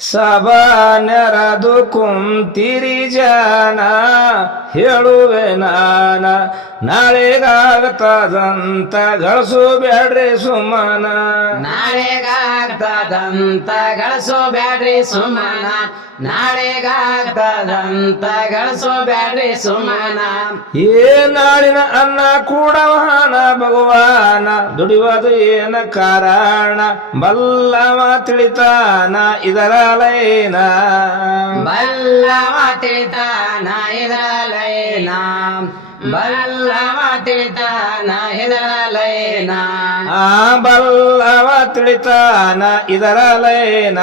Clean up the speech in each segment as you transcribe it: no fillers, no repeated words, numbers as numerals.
ಸಭಾನ್ಯರದು ಕುಂತಿರಿ ಜನ ಹೇಳುವೆ ನಾನ ನಾಳೆಗಾಗ್ತದಂತ ಗಳಿಸು ಬ್ಯಾಡ್ರಿ ಸುಮನ ನಾಳೆಗಾಗ್ತದಂತ ಗಳಿಸೋ ಬ್ಯಾಡ್ರಿ ಸುಮನ ನಾಳೆಗಾಗ್ತದಂತ ಗಳಿಸೋ ಬ್ಯಾಡ್ರಿ ಸುಮನ ಏ ನಾಳಿನ ಅನ್ನ ಕೂಡವನ ಭಗವಾನ ದುಡಿಯೋದು ಏನ ಕಾರಣ ಬಲ್ಲವ ತಿಳಿತಾನ ಇದರ ಲೈನ ಬಲ್ಲವ ತಿಳಿತಾನ ಇದರ ಲೈನ ಬಲ್ಲವ ತಿಳಿತಾನ ಇದರ ಲೈನ ಆ ಬಲ್ಲವ ತಿಳಿತಾನ ಇದರ ಲೈನ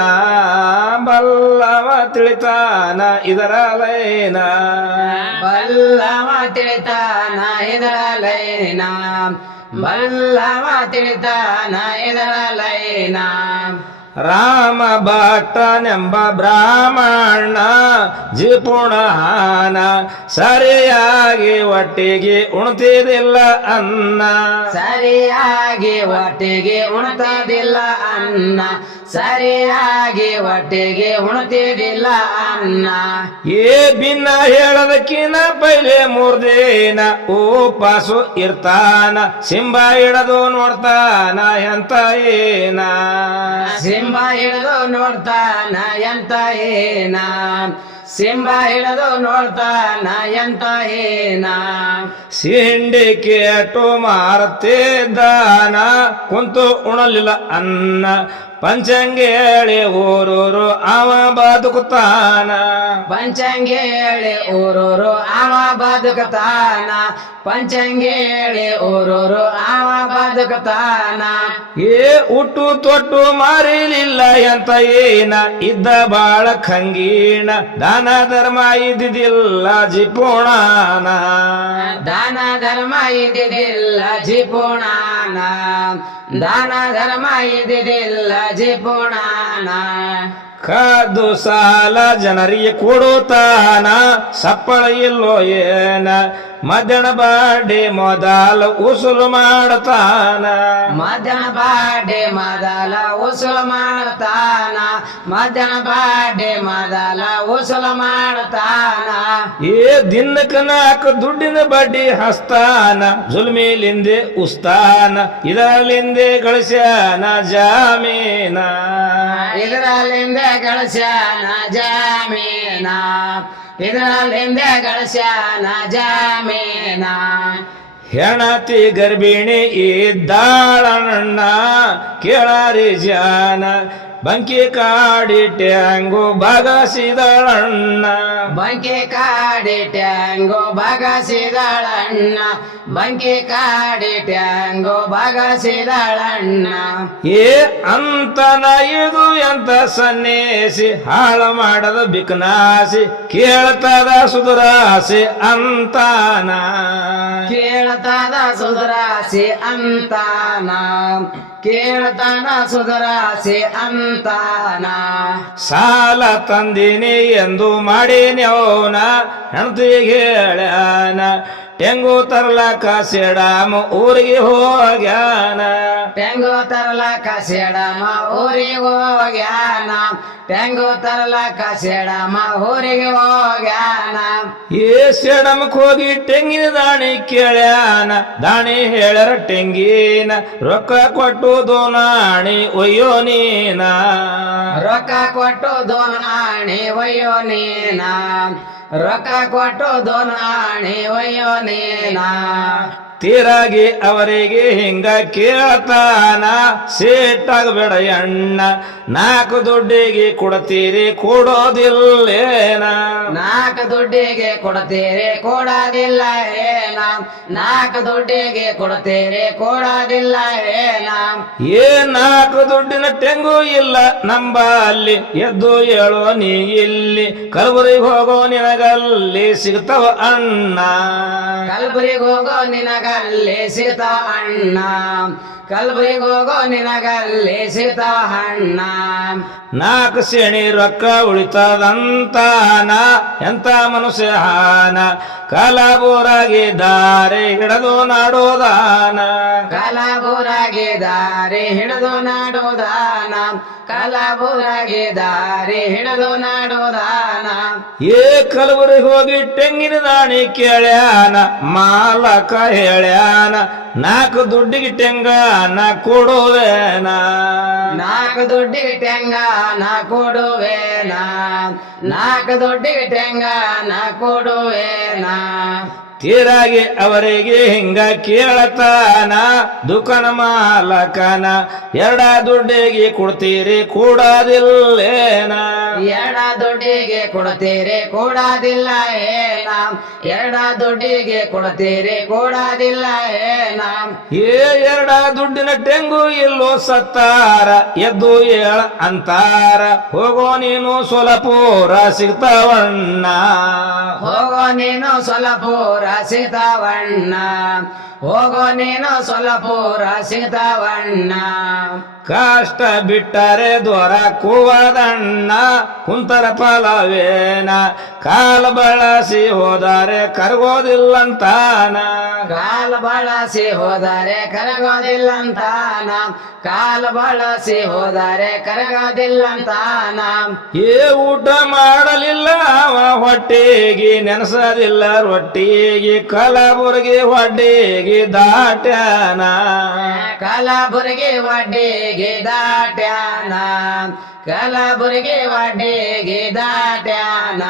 ಬಲ್ಲವ ತಿಳಿತಾನ ಇದರ ಲೈನ ಬಲ್ಲವ ತಿಳಿತಾನ ಇದರ ಲೈನ ಬಲ್ಲವ ತಿಳಿತಾನ ಇದರ ಲೈನ ರಾಮ ಭಟ್ಟನೆಂಬ ಬ್ರಾಹ್ಮಣ ಜಿಪುಣಹಾನ ಸರಿಯಾಗಿ ಒಟ್ಟಿಗೆ ಉಣ್ತಿದಿಲ್ಲ ಅನ್ನ ಸರಿಯಾಗಿ ಒಟ್ಟಿಗೆ ಉಣ್ತದಿಲ್ಲ ಅನ್ನ ಸರಿಯಾಗಿ ಒಟ್ಟಿಗೆ ಉಣ್ತಿದಿಲ್ಲ ಅನ್ನ ಏ ಭಿನ್ನ ಹೇಳದಕ್ಕಿನ ಪೈಲೆ ಮೂರ್ದೇನ ಉಪಾಸು ಇರ್ತಾನ ಸಿಂಬ ಹಿಡದು ನೋಡ್ತಾನ ಎಂತ ಏನ ಸಿಂಬ ಹಿಡಿದು ನೋಡ್ತಾನ ಎಂತ ಏನ ಸಿಂಬ ಹಿಡಿದು ನೋಡ್ತಾನ ಎಂತ ಏನ ಸಿಂಡಿಕೇಟು ಮಾರ್ತಿದ್ದಾನ ಕುಂತು ಉಣಲಿಲ್ಲ ಅನ್ನ ಪಂಚಂಗೇಳಿ ಊರೂರು ಅವ ಬದುಕುತ್ತಾನ ಪಂಚಂಗೇಳಿ ಊರೂರು ಅವ ಬದುಕತಾನ ಪಂಚಂಗೇಳಿ ಊರೂರು ಅವ ಬದುಕತಾನ ಏ ಹುಟ್ಟು ತೊಟ್ಟು ಮಾರಿಲಿಲ್ಲ ಎಂತ ಏನ ಇದ್ದ ಬಾಳ ಖಂಗೀಣ ದಾನ ಧರ್ಮ ಇದ್ದಿದ್ದಿಲ್ಲ ಜಿಪುಣಾನ ದಾನ ಧರ್ಮ ಇದ್ದಿದ್ದಿಲ್ಲ ಜಿಪುಣಾನ ದಾನ ಧರ್ಮ ಇದ್ದಿದ್ದಿಲ್ಲ ಜಿಪುಣಾನ ಕದ್ದು ಸಾಲ ಜನರಿಗೆ ಕೊಡುತ್ತಾನ ಸಪ್ಪಳ ಇಲ್ಲೋ ಏನ ಮಧ್ಯಾಹ್ನ ಬಾಡಿ ಮೊದಲು ಉಸುಲು ಮಾಡ್ತಾನ ಮಧ್ಯಾಹ್ನ ಬಾಡೆ ಮೊದಲ ಉಸುಲು ಮಾಡ್ತಾನ ಮಧ್ಯಾಹ್ನ ಬಾಡೆ ಮೊದಲ ಉಸುಲು ಮಾಡ್ತಾನ ಏ ದಿನಕ್ಕ ನಾಲ್ಕು ದುಡ್ಡಿನ ಬಡ್ಡಿ ಹಸ್ತಾನ ಜುಲ್ಮಿಲಿಂದೆ ಉಸ್ತಾನ ಇದರಲ್ಲಿಂದೆ ಗಳಿಸ್ಯಾನ ಜಾಮೀನ ಇದರಲ್ಲಿಂದ ಗಳಿಸ್ಯಾನ ಜಾಮೀನ ಇದರಲ್ಲಿಂದ ಗಳಿಸ್ಯಾನ ಜಾಮೀನ ಹೆಣತಿ ಗರ್ಭಿಣಿ ಇದ್ದಾಳಣ್ಣ ಕೇಳಾರಿ ಜಾನ ಬಂಕಿ ಕಾಡಿಟ್ಯಾಂಗು ಬಗಸಿದಳಣ್ಣ ಬಂಕಿ ಕಾಡಿ ಟ್ಯಾಂಗೋ ಬಗಸಿದಳಣ್ಣ ಬಂಕಿ ಕಾಡಿ ಟ್ಯಾಂಗೋ ಬಗಸಿದಳಣ್ಣ ಏ ಅಂತನ ಇದು ಎಂತ ಸನ್ನೇಸಿ ಹಾಳು ಮಾಡದ ಬಿಕನಾಸಿ ಕೇಳ್ತದ ಸುಧರಾಸಿ ಅಂತಾನ ಕೇಳ್ತದ ಸುಧರಾಸಿ ಅಂತಾನ ಕೇಳ್ತಾನ ಸುಧರಾಸಿ ಅಂತಾನ ಸಾಲ ತಂದಿನಿ ಎಂದು ಮಾಡಿನ್ಯವನ ಹೆಣ್ತಿಗೆ ಹೇಳ್ಯಾನ ಟೆಂಗು ತರ್ಲಾಕ ಸೇಡಾಮ ಊರಿಗೆ ಹೋಗ್ಯಾನ ಟೆಂಗು ತರಲಕ ಸೇಡಮ ಊರಿಗೆ ಹೋಗ್ಯಾನ ಟೆಂಗು ತರಲಕ ಸೇಡಮ ಊರಿಗೆ ಹೋಗ್ಯಾನ ಏ ಸೇಡಮಕ್ ಹೋಗಿ ಟೆಂಗಿನ ದಾಣಿ ಕೇಳ್ಯಾನ ದಾಣಿ ಹೇಳ್ಯಾರ ಟೆಂಗಿನ ರೊಕ್ಕ ಕೊಟ್ಟು ದೋನಾಣಿ ಒಯ್ಯೋ ನೀನ ರೊಕ್ಕ ಕೊಟ್ಟು ದೋನಾಣಿ ಒಯ್ಯೋ ನೀನ ರೊಕ್ಕ ಕೊಟ್ಟು ದೋನಾಣಿ ಒಯ್ಯೋ ನೀನ ತೀರಾಗಿ ಅವರಿಗೆ ಹಿಂಗ ಕೇಳ್ತಾನ ಸೇಟಾಗಬೇಡ ಅಣ್ಣ ನಾಲ್ಕು ದುಡ್ಡಿಗೆ ಕೊಡ್ತೀರಿ ಕೊಡೋದಿಲ್ಲೇನ ನಾಲ್ಕು ದುಡ್ಡಿಗೆ ಕೊಡ್ತೀರಿ ಕೊಡೋದಿಲ್ಲ ಏನ ನಾಲ್ಕು ದುಡ್ಡಿಗೆ ಕೊಡ್ತೀರಿ ಕೊಡೋದಿಲ್ಲ ಏನ ಏ ನಾಲ್ಕು ದುಡ್ಡಿನ ಟೆಂಗು ಇಲ್ಲ ನಂಬ ಅಲ್ಲಿ ಎದ್ದು ಹೇಳೋ ನೀ ಇಲ್ಲಿ ಕಲಬುರಗಿ ಹೋಗೋ ನಿನಗಲ್ಲಿ ಸಿಗ್ತವ ಅಣ್ಣ ಕಲಬುರಗಿ ಹೋಗೋ ನಿನಗಲ್ಲಿ ಸಿಗ್ತಾವ ಅಣ್ಣ ಕಲ್ಬುರ್ಗಿಗೆ ಹೋಗೋ ನಿನಗಲ್ಲಿ ಸಿಗ್ತಾವ ಹಣ್ಣ 4 ಸೇಣಿ ರೊಕ್ಕ ಉಳಿತದಂತಾನ ಎಂತ ಮನುಷ್ಯಹಾನ ಕಲಬುರಗಿ ದಾರಿ ಹಿಡಿದು ನಾಡೋದಾನ ಕಲಬುರಗಿ ದಾರಿ ಹಿಡಿದು ನಾಡೋದಾನ ಕಲಬುರಗಿ ದಾರಿ ಹಿಡಿದು ನಾಡೋದಾನ ಏ ಕಲಬುರಗಿ ಹೋಗಿ ತೆಂಗಿನ ದಾಣಿ ಕೇಳ್ಯಾನ ಮಾಲಕ ಹೇಳ್ಯಾನ 4 ದುಡ್ಡಿಗೆ ತೆಂಗಾನ ಕೊಡುವೇನ 4 ದುಡ್ಡಿಗೆ ತೆಂಗಾನ ಕೊಡುವೇನ 4 ದುಡ್ಡಿಗೆ ತೆಂಗಾನ ಕೊಡುವೇನ ತೀರಾಗಿ ಅವರಿಗೆ ಹಿಂಗ ಕೇಳತಾನ ದುಕಾನ ಮಾಲಕನ 2 ದುಡ್ಡಿಗೆ ಕೊಡ್ತೀರಿ ಕೂಡದಿಲ್ಲೇನ 2 ದುಡ್ಡಿಗೆ ಕೊಡ್ತೀರಿ ಕೂಡದಿಲ್ಲ ಏನ 2 ದುಡ್ಡಿಗೆ ಕೊಡ್ತೀರಿ ಕೂಡದಿಲ್ಲ ಏನ ಏ 2 ದುಡ್ಡಿನ ಟೆಂಗು ಇಲ್ಲೋ ಸತ್ತಾರ ಎದ್ದು ಏಳ ಅಂತಾರ ಹೋಗೋ ನೀನು ಸೊಲಪೂರ ಸಿಗ್ತಾವಣ್ಣ ಹೋಗೋ ನೀನು ಸೊಲಪೂರ ಸಿಗ್ತಾವಣ್ಣ ಹೋಗೋ ನೀನು ಸೊಲಪೂರ ಸಿಗ್ತಾವಣ್ಣ ಕಷ್ಟ ಬಿಟ್ಟರೆ ದ್ವಾರ ಕೂವದಣ್ಣ ಕುಂತರ ಫಲವೇನ ಕಾಲ ಬಳಸಿ ಹೋದರೆ ಕರಗೋದಿಲ್ಲಂತಾನ ಕಾಲ ಬಳಸಿ ಹೋದರೆ ಕರಗೋದಿಲ್ಲಂತಾನ ಕಾಲ ಬಳಸಿ ಹೋದರೆ ಕರಗೋದಿಲ್ಲಂತಾನ ಏ ಊಟ ಮಾಡಲಿಲ್ಲ ಅವ ಹೊಟ್ಟೆಗೆ ನೆನಸದಿಲ್ಲ ರೊಟ್ಟಿಗೆ ಕಲಬುರಗಿ ಹೊಡ್ಡಿಗೆ ದಾಟ್ಯಾನ ಕಲಬುರಗಿ ವಡ್ಡಿಗೆ ದಾಟ್ಯಾನ ಕಲಬುರಗಿ ವಡ್ಡಿಗೆ ದಾಟ್ಯಾನ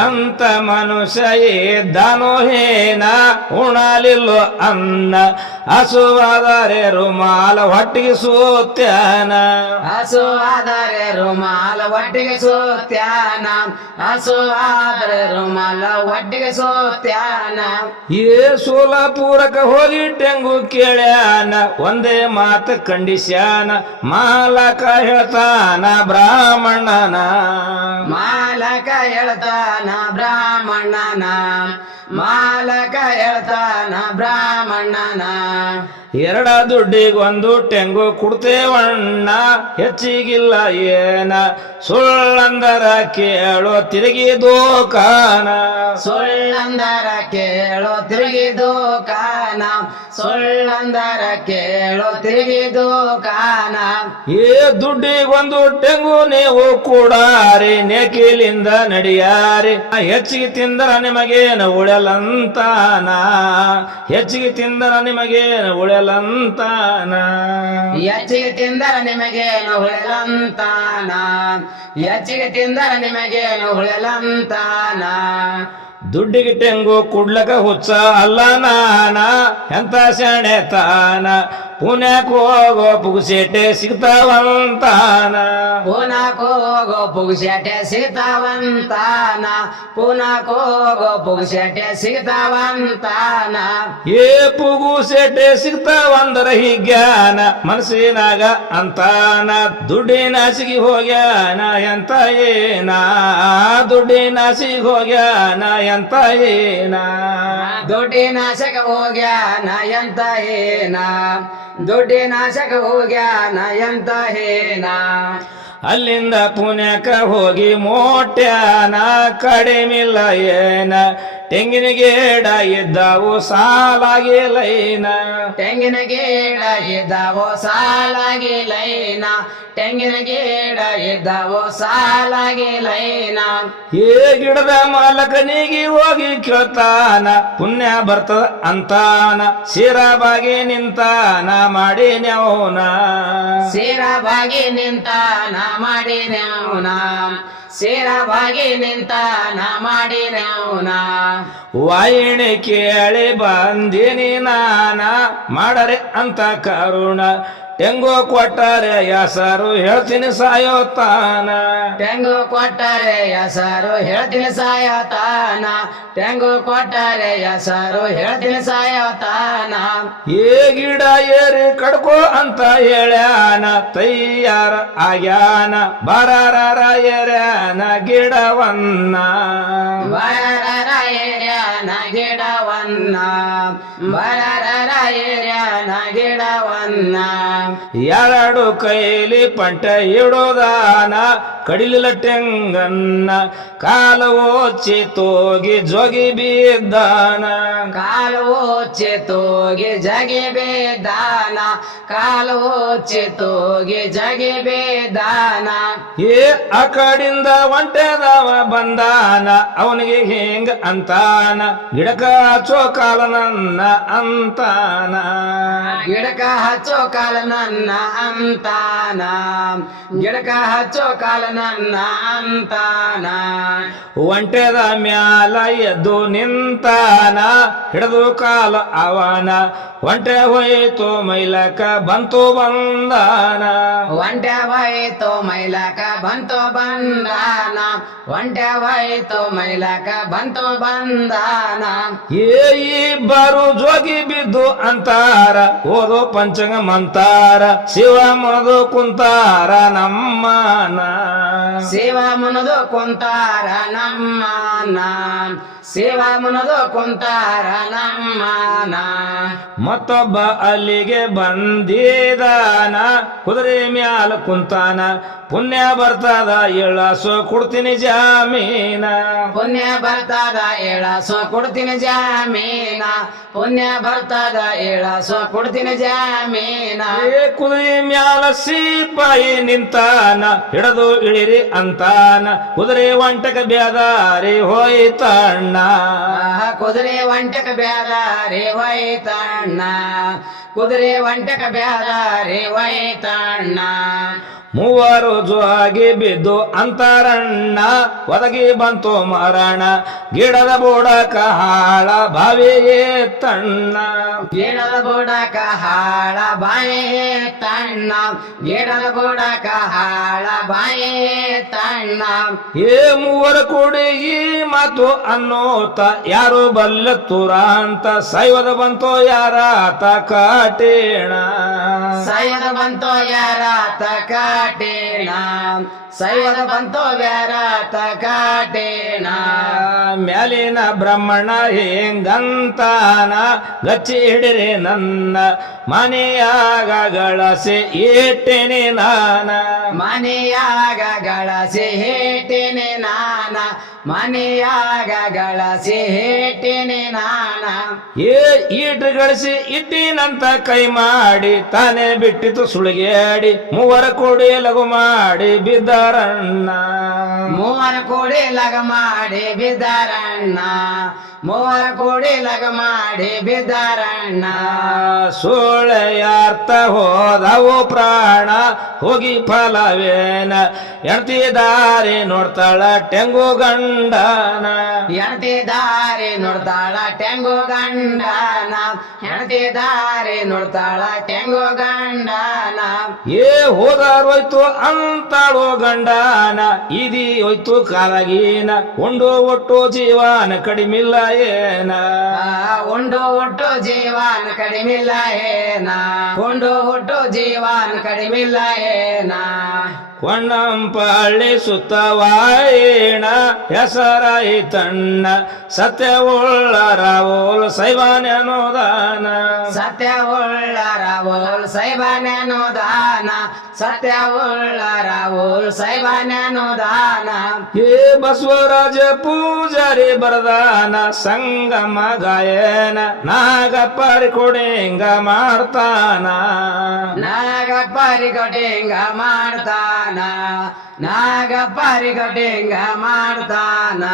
ಎಂತ ಮನುಷ್ಯ ಇದ್ದಾನೋ ಹೇನ ಉಣಲಿಲ್ಲೋ ಅನ್ನ ಹಸುವಾದರೆ ರುಮಾಲ ಹೊಟ್ಟಿಗೆ ಸೋತ್ಯಾನ ಹಸುವಾದರೆ ರುಮಾಲ ಒಟ್ಟಿಗೆ ಸೋತ್ಯಾನ ಹಸುವಾದರೆ ರುಮಾಲ ಒಟ್ಟಿಗೆ ಸೋತ್ಯಾನ ಏ ಸೋಲಾಪುರಕ ಹೋಗಿ ಟೆಂಗು ಕೇಳ್ಯಾನ ಒಂದೇ ಮಾತು ಕಂಡಿಸ್ಯಾನ ಮಾಲಕ ಹೇಳ್ತಾನ ಬ್ರಾಹ್ಮಣನ ಮಾಲಕ ಹೇಳ್ತಾನ ಬ್ರಾಹ್ಮಣನ ಮಾಲಕ ಹೇಳ್ತಾನ ಬ್ರಾಹ್ಮಣನ 2 ದುಡ್ಡಿಗೊಂದು ಟೆಂಗು ಕೊಡ್ತೇವಣ್ಣ ಹೆಚ್ಚಿಗಿಲ್ಲ ಏನ ಸುಳ್ಳಂದರ ಕೇಳೋ ತಿರುಗಿ ದೋಕಾನ ಸುಳ್ಳಂದರ ಕೇಳೋ ತಿರುಗಿ ದೋಕಾನ ಸುಳ್ಳಂದರ ಕೇಳೋ ತಿರುಗಿ ದೋಕಾನ ಏ ದುಡ್ಡಿಗೊಂದು ಟೆಂಗು ನೀವು ಕೂಡಾರಿ ನೇಕಿಲಿಂದ ನಡಿಯಾರಿ ಹೆಚ್ಚಿಗೆ ತಿಂದರ ನಿಮಗೇನು ಉಳಲಂತಾನ ಹೆಚ್ಚಿಗೆ ತಿಂದರ ನಿಮಗೇನು ಉಳಲಂತಾನ ಹೆಚ್ಚಿಗೆ ತಿಂದರ ನಿಮಗೇನು ಹುಳಲಂತಾನ ಹೆಚ್ಚಿಗೆ ತಿಂದರ ನಿಮಗೇನು ಹುಳಲಂತಾನ ದುಡ್ಡಿಗೆ ಟೆಂಗು ಕುಡ್ಲಕ ಹುಚ್ಚ ಅಲ್ಲ ನಾನ ಎಂತ ಶಾಣೆ ತಾನ ಪುಣ್ಯಕ್ ಹೋಗೋ ಪುಗುಸೇಟೆ ಸಿಗ್ತಾವಂತಾನ ಪುನಃ ಹೋಗೋ ಪುಗುಸೇಟೆ ಸಿಗ್ತಾವಂತಾನ ಪುನಃ ಹೋಗೋ ಪುಗುಸೇಟೆ ಸಿಗ್ತಾವಂತಾನ ಏ ಪುಗುಸೇಟೆ ಸಿಗ್ತಾವಂದರ ಹೀಗ್ಯಾನ ಮನಸ್ಸಿನಾಗ ಅಂತಾನ ದುಡ್ಡಿನಾಸಿಗೆ ಹೋಗ್ಯಾನ ಎಂತ ಏನ ದುಡ್ಡಿನಾಸಿಗೆ ಹೋಗ್ಯಾನ ಎಂತ ಏನ ದುಡ್ಡಿನಾಶಕ ಹೋಗ್ಯಾನ ಎಂತ ಏನ ದುಡ್ಡಿನಾಶಕ ಹೋಗ್ಯಾನ ಎಂತ ಏನ ಅಲ್ಲಿಂದ ಪುಣ್ಯಕ ಹೋಗಿ ಮೋಟ್ಯಾನ ಕಡಿಮಿಲ್ಲ ಏನ ತೆಂಗಿನ ಗಿಡ ಇದ್ದಾವು ಸಾಲಾಗಿ ಲೈನ ತೆಂಗಿನ ಗಿಡ ಇದ್ದಾವೋ ಸಾಲಾಗಿ ಲೈನ ತೆಂಗಿನ ಗಿಡ ಇದ್ದಾವೋ ಸಾಲಾಗಿ ಲೈನ ಏ ಗಿಡದ ಮಾಲಕನಿಗೆ ಹೋಗಿ ಕೇಳ್ತಾನ ಪುಣ್ಯ ಬರ್ತದ ಅಂತಾನ ಶಿರಬಾಗಿ ನಿಂತಾನ ಮಾಡಿ ನ್ಯಾವನ ಶಿರಬಾಗಿ ನಿಂತಾನ ಮಾಡಿ ನ್ಯಾವನ ಶಿರಬಾಗಿ ನಿಂತಾನ ಮಾಡಿ ನ್ಯಾವನ ವಾಯಿಣಿ ಕೇಳಿ ಬಂದಿನಿ ನಾನ ಮಾಡರೆ ಅಂತ ಕರುಣ ತೆಂಗು ಕೊಟ್ಟರೆ ಹೆಸರು ಹೇಳ್ತೀನಿ ಸಾಯೋತಾನ ತೆಂಗು ಕೊಟ್ಟರೆ ಹೆಸರು ಹೇಳ್ತೀನಿ ಸಾಯೋತಾನ ತೆಂಗು ಕೊಟ್ಟರೆ ಹೆಸರು ಹೇಳ್ತೀನಿ ಸಾಯೋತಾನ ಏ ಗಿಡ ಏರಿ ಕಡ್ಕೋ ಅಂತ ಹೇಳ್ಯಾನ ತಯ್ಯಾರ ಆಗ್ಯಾನ ಬರಾರ ಏರ್ಯಾನ ಗಿಡವನ್ನ ಬರರ ಏರ್ಯಾನ ಗಿಡವನ್ನ ಬರರ ಏರ್ಯಾನ ಗಿಡವನ್ನ ನನ್ನ ಎರಡು ಕೈಲಿ ಪಂಟ ಇಡೋದಾನ ಕಡಿಲಿಲ್ಲ ಟೆಂಗನ್ನ ಕಾಲ ಓಚಿ ತೋಗಿ ಜೋಗಿ ಬಿದ್ದಾನ ಕಾಲು ಓಚೆ ತೋಗೆ ಜಗೆ ಬೇದಾನ ಕಾಲು ಓಚೆ ತೋಗೆ ಜಗೆ ಬೇದಾನ ಏ ಆ ಕಡಿಂದ ಒಂಟೆದವ ಬಂದಾನ ಅವನಿಗೆ ಹಿಂಗ ಅಂತಾನ ಗಿಡಕ ಚೋಕಾಲ ನನ್ನ ಅಂತಾನ ಗಿಡಕ ಹಚ್ಚೋ ಕಾಲ ನನ್ನ ಅಂತಾನ ಗಿಡಕ ಹಚ್ಚೋ ಕಾಲ ನನ್ನ ಅಂತಾನ ಒಂಟೆದ ಮ್ಯಾಲ ಎದ್ದು ನಿಂತಾನ ಹಿಡಿದು ಕಾಲ ಅವನ ಒಂಟೆ ಹೋಯಿತು ಮೈಲಕ ಬಂತು ಬಂದಾನ ಒಂಟೆ ಹೋಯ್ತು ಮೈಲಕ ಬಂತು ಬಂದಾನ ಒಂಟೆ ಹೋಯ್ತು ಮೈಲಕ ಬಂತು ಬಂದಾನ ಏ ಇಬ್ಬರು ಜೋಗಿ ಬಿದ್ದು ಅಂತಾರ ಓದು ಪಂಚಂಗ ಮಂತಾರ ಶಿವ ಮನದು ಕುಂತಾರ ನಮ್ಮನ ಶಿವ ಮುನದು ಕುಂತಾರ ನಮ್ಮನ ಶಿವ ಮುನದು ಕುಂತಾರ ನಮ್ಮನ ಮತ್ತೊಬ್ಬ ಅಲ್ಲಿಗೆ ಬಂದಿದಾನ ಕುದುರೆ ಮ್ಯಾಲ ಕುಂತಾನ ಪುಣ್ಯ ಬರ್ತದ ಎಳಸು ಕೊಡ್ತೀನಿ ಜಾಮೀನ ಪುಣ್ಯ ಬರ್ತದ ಏಳಸು ಕೊಡ್ತೀನಿ ಜಾಮೀನ ಪುಣ್ಯ ಬರ್ತದ ಏಳಸು ಕೊಡ್ತೀನಿ ಜಾಮೀನ ಏ ಕುದುರೆ ಮ್ಯಾಲ ಸಿಪಾಯಿ ನಿಂತಾನ ಹಿಡಿದು ಇಳಿರಿ ಅಂತಾನ ಕುದುರೆ ಒಂಟಕ ಬ್ಯಾದಾರಿ ಹೋಯ್ತಣ್ಣ ಕುದುರೆ ಒಂಟಕ ಬ್ಯಾದಾರಿ ಹೋಯ್ತಣ್ಣ ಕುದುರೆ ಒಂಟಕ ಬ್ಯಾದಾರಿ ಹೋಯ್ತಣ್ಣ ಮೂವರು ಜೋಗಿ ಬಿದ್ದು ಅಂತಾರಣ್ಣ ಒದಗಿ ಬಂತು ಮರಣ ಗಿಡದ ಬುಡಕ ಹಾಳ ಬಾವಿಗೆ ತಣ್ಣ ಗಿಡದ ಬುಡಕ ಹಾಳ ಬಾಯೇ ತಣ್ಣ ಗಿಡದ ಬುಡಕ ಹಾಳ ಬಾಯೇ ತಣ್ಣ ಏ ಮೂವರು ಕೂಡಿ ಈ ಮಾತು ಅನ್ನೋತ ಯಾರು ಬಲ್ಲತ್ತೂರ ಅಂತ ಸೈವದ ಬಂತು ಯಾರಾತ ಕಾಟೇಣ ಸೈವದ ಬಂತೋ ಯಾರಾತ ಕಾಟೇಣ ಸೈವದ ಬಂತೋ ಯಾರಾತ ಕಾಟೇಣ ಮ್ಯಾಲಿನ ಬ್ರಹ್ಮಣ ಹೆಂಗಂತಾನ ಗಚ್ಚಿ ಹಿಡಿರಿ ನನ್ನ ಮನೆಯಾಗ ಗಳಸೆ ಏಟೆನೆ ನಾನ ಮನೆಯಾಗ ಗಳಸೆ ಹೇಟೇನೆ ನಾನ ಮನೆಯಾಗ ಗಳಸೆ ಹೇಟೇನೆ ನಾನ ಏ ಈಟ್ ಗಳಿಸಿ ಇಟ್ಟಿನಂತ ಕೈ ಮಾಡಿ ತಾನೇ ಬಿಟ್ಟಿತು ಸುಳಿಗೇಡಿ ಮೂವರ ಕೂಡಿ ಲಘು ಮಾಡಿ ಬಿದ್ದಾರಣ್ಣ ಮೂವರ ಕೂಡಿ ಲಗ ಮಾಡಿ ಬಿದ್ದಾರಣ್ಣ ಮೂವರ ಕೂಡಿ ಲಗ ಮಾಡಿ ಬಿದ್ದಾರಣ್ಣ ಸುಳ್ಳೆಯಾರ್ಥ ಹೋದವು ಪ್ರಾಣ ಹೋಗಿ ಫಲವೇನ ಎಣ್ತಿ ದಾರಿ ನೋಡ್ತಾಳ ಟೆಂಗು ಗಂಡನ ಹೆಣತಿ ದಾರಿ ನೋಡ್ತಾಳ ಟೆಂಗು ಗಂಡನ ಹೆಣತಿ ದಾರಿ ನೋಡ್ತಾಳ ಟೆಂಗು ಗಂಡನ ಏ ಹೋದಾರೋಯ್ತು ಅಂತಾಳೋ ಗಂಡನ ಇದಿ ಹೋಯ್ತು ಕಾಲಾಗೀನ ಉಂಡು ಒಟ್ಟು ಜೀವನ ಕಡಿಮಿಲ್ಲ ಏನ ಉಂಡು ಒಟ್ಟು ಜೀವನ ಕಡಿಮಿಲ್ಲ ಏನ ಉಂಡು ಒಟ್ಟು ಜೀವನ ಕಡಿಮಿಲ್ಲ ಏನ ಕೊಂಡಂಪಳ್ಳಿ ಸುತ್ತವಾಯೇಣ ಹೆಸರಾಯಿತಣ್ಣ ಸತ್ಯವುಳ್ಳ ರಾವೋಲ್ ಸೈವಾನ್ಯನೋದಾನ ಸತ್ಯವುಳ್ಳ ರಾವೋಲ್ ಸೈಬಾನ್ಯನೋದಾನ ಸತ್ಯವುಳ್ಳ ರಾವೋಲ್ ಸೈಬಾನ್ಯನೋದಾನ ಏ ಬಸವರಾಜ ಪೂಜಾರಿ ಬರದಾನ ಸಂಗಮ ಗಾಯನ ನಾಗಪ್ಪರಿ ಕೊಡೆಂಗ ಮಾಡ್ತಾನ ನಾಗಪ್ಪರಿ ಕೊಡೆಂಗ ಮಾಡ್ತಾನ ನಾಗಪ್ಪರಿ ಕೊಡೆಂಗ ಮಾಡ್ತಾನ